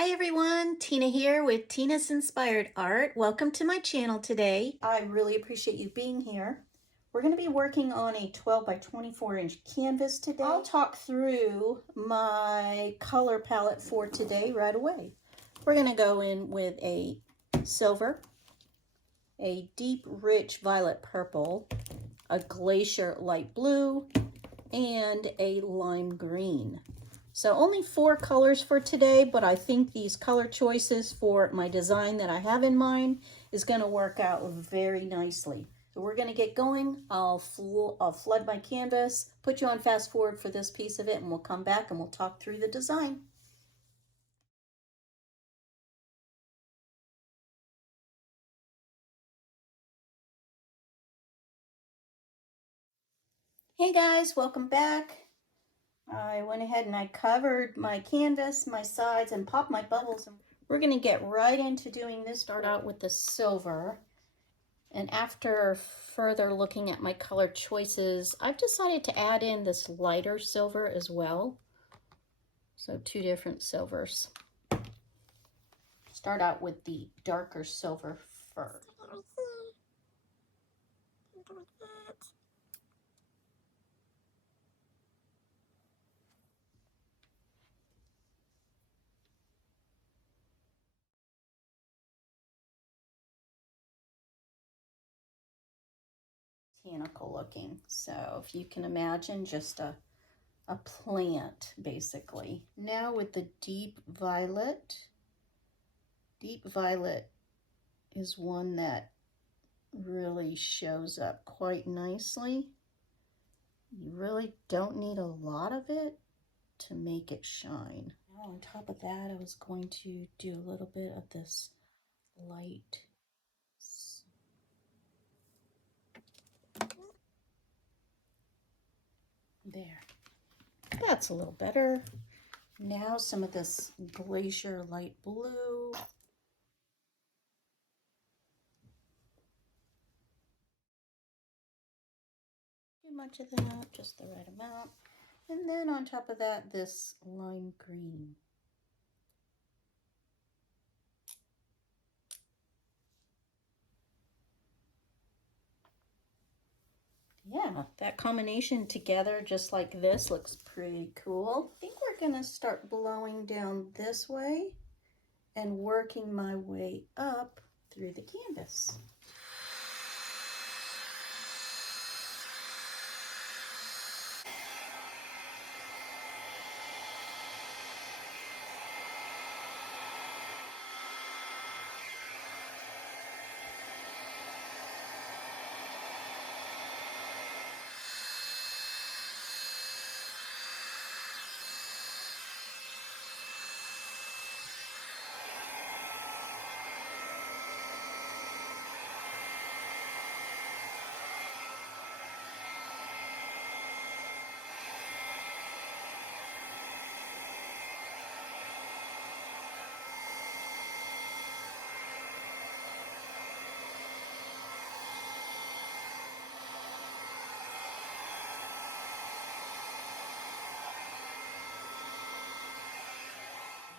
Hi everyone, Tina here with Tina's Inspired Art. Welcome to my channel today. I really appreciate you being here. We're going to be working on a 12 by 24 inch canvas today. I'll talk through my color palette for today right away. We're going to go in with a silver, a deep rich violet purple, a glacier light blue, and a lime green. So only 4 colors for today, but I think these color choices for my design that I have in mind is going to work out very nicely. So we're going to get going. I'll flood my canvas, put you on fast forward for this piece of it, and we'll come back and we'll talk through the design. Hey guys, welcome back. I went ahead and I covered my canvas, my sides, and popped my bubbles. We're going to get right into doing this. Start out with the silver. And after further looking at my color choices, I've decided to add in this lighter silver as well. So 2 different silvers. Start out with the darker silver first. Botanical looking. So if you can imagine, just a plant basically. Now with the deep violet. Deep violet is one that really shows up quite nicely. You really don't need a lot of it to make it shine. Now on top of that, I was going to do a little bit of this light. There. That's a little better. Now some of this glacier light blue. Too much of that, just the right amount. And then on top of that, this lime green. Yeah, that combination together just like this looks pretty cool. I think we're gonna start blowing down this way and working my way up through the canvas.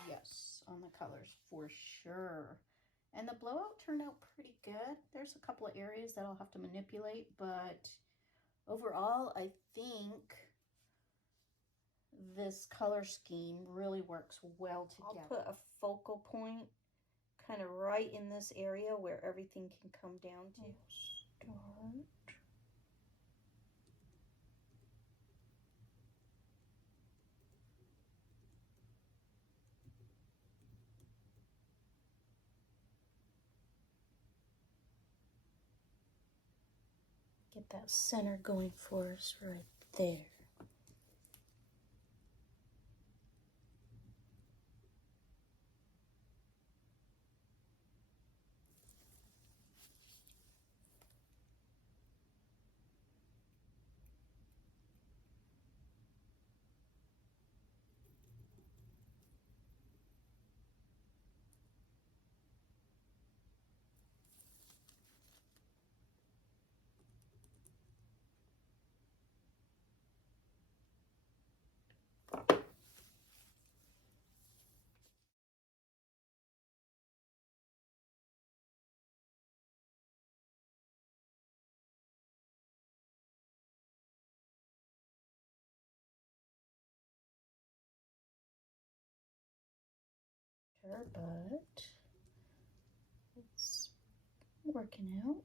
Yes, on the colors for sure. And the blowout turned out pretty good. There's a couple of areas that I'll have to manipulate, but overall, I think this color scheme really works well together. I'll put a focal point kind of right in this area where everything can come down to. Start. Get that center going for us right there. her, but it's working out.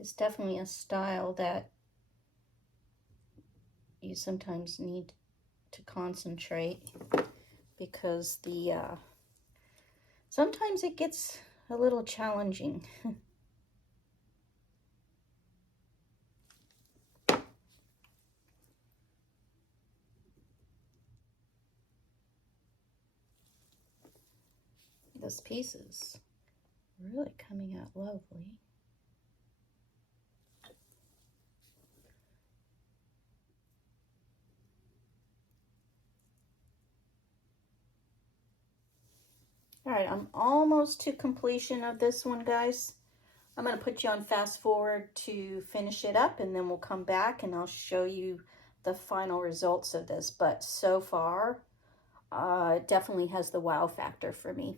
It's definitely a style that you sometimes need to concentrate because the sometimes it gets a little challenging. This piece is really coming out lovely. All right, I'm almost to completion of this one, guys. I'm going to put you on fast forward to finish it up, and then we'll come back and I'll show you the final results of this. But so far, it definitely has the wow factor for me.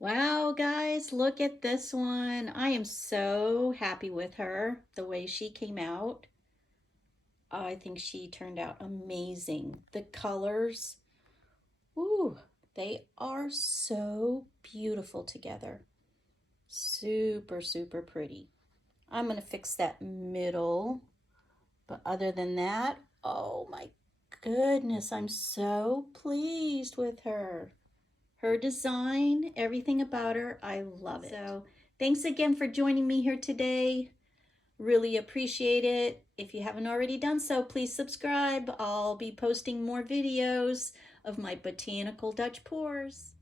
Wow, guys, look at this one. I am so happy with her, the way she came out. I think she turned out amazing. The colors, ooh, they are so beautiful together. Super, super pretty. I'm going to fix that middle, but other than that, oh my goodness, I'm so pleased with her. Her design, everything about her, I love it. So thanks again for joining me here today. Really appreciate it. If you haven't already done so, please subscribe. I'll be posting more videos of my Botanical Dutch pours.